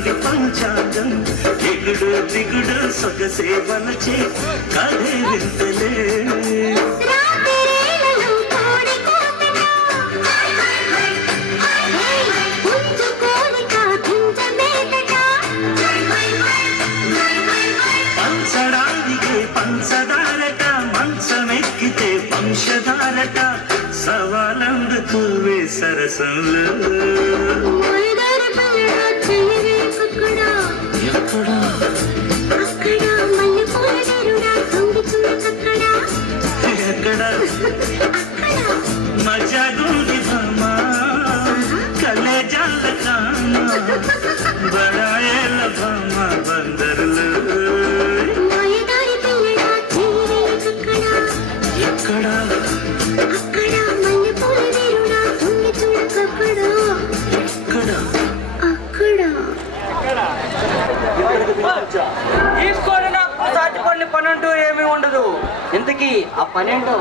రాసింది పంచాంగం ఎగుడు దిగుడు సొగసే వలచే కథే వింతలే పంచడానికి పంచదారట మంచమెక్కితే వంశధారట సవాలందుకు సరసంలో ఎక్కడ మజాగుంది భామా కలేజాల కామా బడాయేల భామా బందర్లో ఎక్కడ తీసుకోని నాకు సాధ్యపడిన పని అంటూ ఏమీ ఉండదు. ఇంతకీ ఆ పని ఏంటో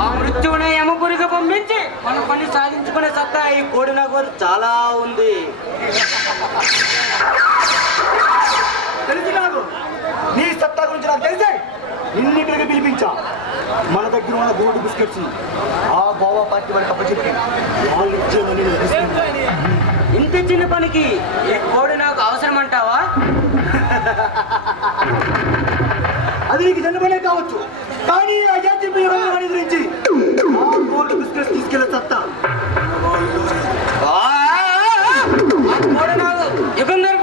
ఆ మృత్యువుని యమపురికి పంపించి మన పని సాధించుకునే సత్తా ఈ కోడి నాకు చాలా ఉంది. తెలిసి కాదు నీ సత్తా గురించి నాకు తెలిసే నిన్నిటికి పిలిపించా. మన దగ్గర ఉన్న గోల్డ్ బిస్కెట్స్ ఆ గోవా పార్టీ వారికి అప్పచెప్పి వాళ్ళు ఇచ్చేమని ఇంత చిన్న పనికి ఈ కోడి నాకు అవసరం అంటావా? అది నీకు జన్మనే కావచ్చు, కానీ ఆ జాతి గురించి ఆ గోల్డ్ బిస్కెట్స్ తీసుకెళ్లే సత్తా కోడి నాకు యుగంధర్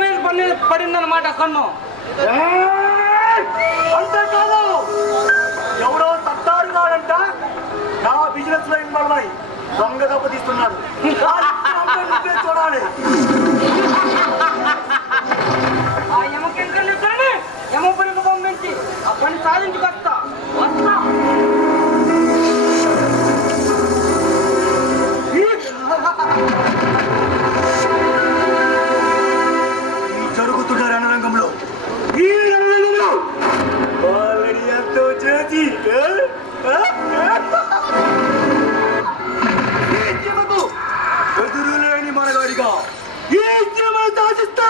పడిందన్నమాట కన్ను. అంతేకాదు ఎవరో సత్తారు కాడంట నా బిజినెస్ లో ఇన్వాల్వ్ అయి దొంగ దెబ్బతీస్తున్నాడు. చూడాలి ఆ యమకింకర్ని యమపురికి పంపించి ఆ పని సాధించుకొస్తా. వస్తా జరుగుతున్న రణరంగంలో ఈ రణరంగంలో వాళ్ళని ఎంతో చేసి ఎదురులేని మనగాడిగా ఈ జీవన సాధిస్తా.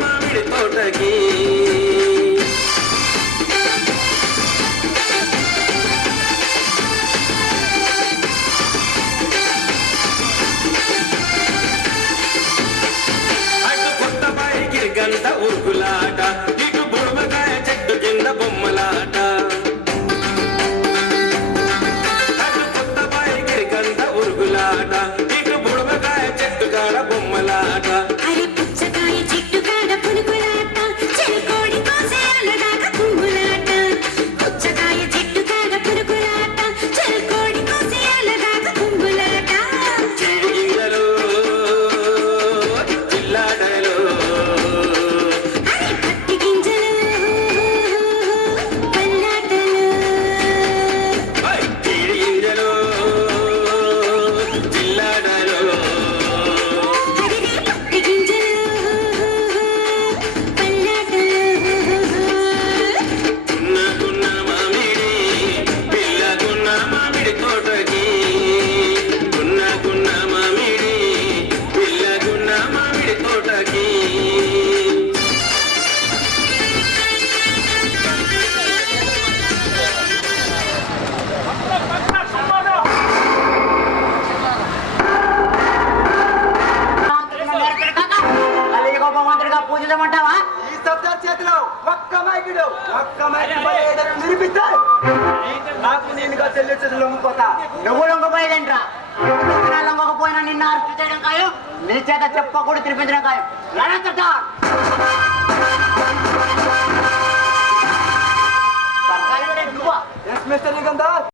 మామిడి తోటకి అటు కొత్త బైకి గంట ఉరుకులాట ఇటు బుడమకాయ చెట్టు కింద బొమ్మలాట అటు కొత్త బైకి గంట ఉరుకులాట ఇటు బుడమకాయ చెట్టు కాడ బొమ్మలాట అరే పుచ్చకాయ చెట్టు కాడ పునుకులాట చెరుకోడి కోసే అలదాకా కుంగులాట పుచ్చకాయ చెట్టు కాడ పునుకులాట చెరుకోడి కోసే అలదాకా కుంగులాట చీడి గింజలు చిల్లాడలు అరే పత్తి గింజలు పల్లాటలు చీడి గింజలు చిల్లాడలు అరే పత్తి గింజలు పల్లాటలు గున్న మామిడి పిల్లగున్న మామిడి తోటకి గున్న మామిడి పిల్లగున్న మామిడి తోటకి కలియుగ భగవంతుడిగా పూజించమంటావా? ఈ సర్దార్ చేతిలో ఒక్క మైకుడు ఒక్క మైకు నిరూపిస్తే నాకు నేనుగా చెల్లించదు లొంగిపోతా. నువ్వు లొంగపోయేదేంట్రా? లొంగకపోయినా నిన్ను అరెస్ట్ చేయడం ఖాయం, నీ చేత చెప్పకూడదు తినిపించడం ఖాయం. ఎలా సర్దార్? సర్కారు నువ్వా? Yes mister నిగంధర్